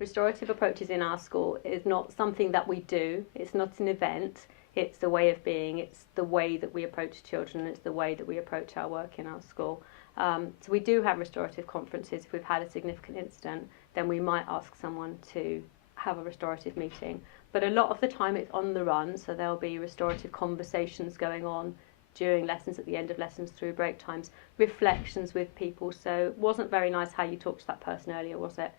Restorative approaches in our school is not something that we do, it's not an event, it's the way of being, it's the way that we approach children, it's the way that we approach our work in our school. So we do have restorative conferences. If we've had a significant incident, then we might ask someone to have a restorative meeting. But a lot of the time it's on the run, so there'll be restorative conversations going on during lessons, at the end of lessons, through break times, reflections with people. So it wasn't very nice how you talked to that person earlier, was it?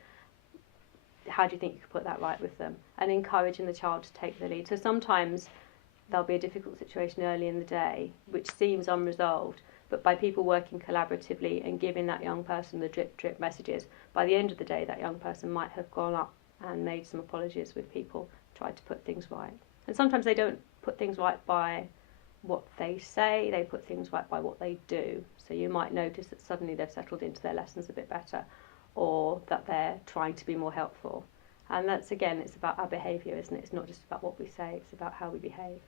How do you think you could put that right with them? And encouraging the child to take the lead. So sometimes there'll be a difficult situation early in the day which seems unresolved, but by people working collaboratively and giving that young person the drip messages, by the end of the day that young person might have gone up and made some apologies with people, tried to put things right. And sometimes they don't put things right by what they say, they put things right by what they do. So you might notice that suddenly they've settled into their lessons a bit better, or that they're trying to be more helpful. And that's, again, it's about our behaviour, isn't it? It's not just about what we say, it's about how we behave.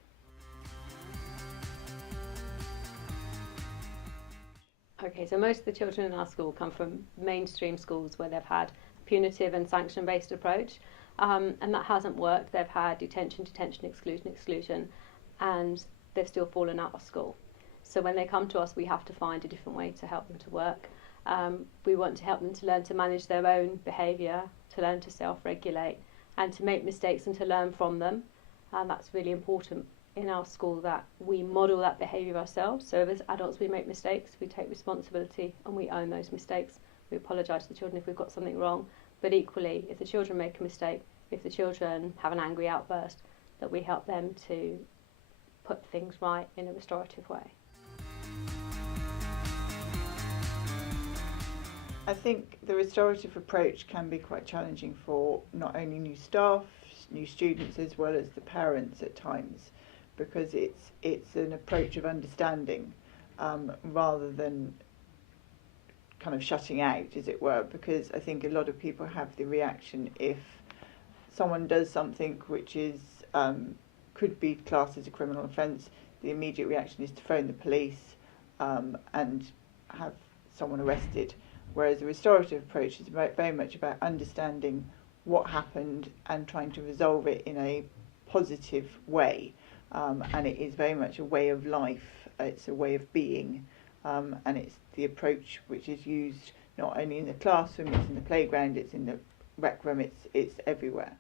Okay, so most of the children in our school come from mainstream schools where they've had a punitive and sanction-based approach, and that hasn't worked. They've had detention, exclusion, and they've still fallen out of school. So when they come to us, we have to find a different way to help them to work. We want to help them to learn to manage their own behaviour, to learn to self-regulate, and to make mistakes and to learn from them. And that's really important in our school, that we model that behaviour ourselves. So as adults we make mistakes, we take responsibility and we own those mistakes. We apologise to the children if we've got something wrong, but equally if the children make a mistake, if the children have an angry outburst, that we help them to put things right in a restorative way. I think the restorative approach can be quite challenging for not only new staff, new students, as well as the parents at times, because it's an approach of understanding rather than kind of shutting out, as it were, because I think a lot of people have the reaction if someone does something which is could be classed as a criminal offence, the immediate reaction is to phone the police and have someone arrested. Whereas the restorative approach is very much about understanding what happened and trying to resolve it in a positive way. And it is very much a way of life, it's a way of being, and it's the approach which is used not only in the classroom, it's in the playground, it's in the rec room, it's everywhere.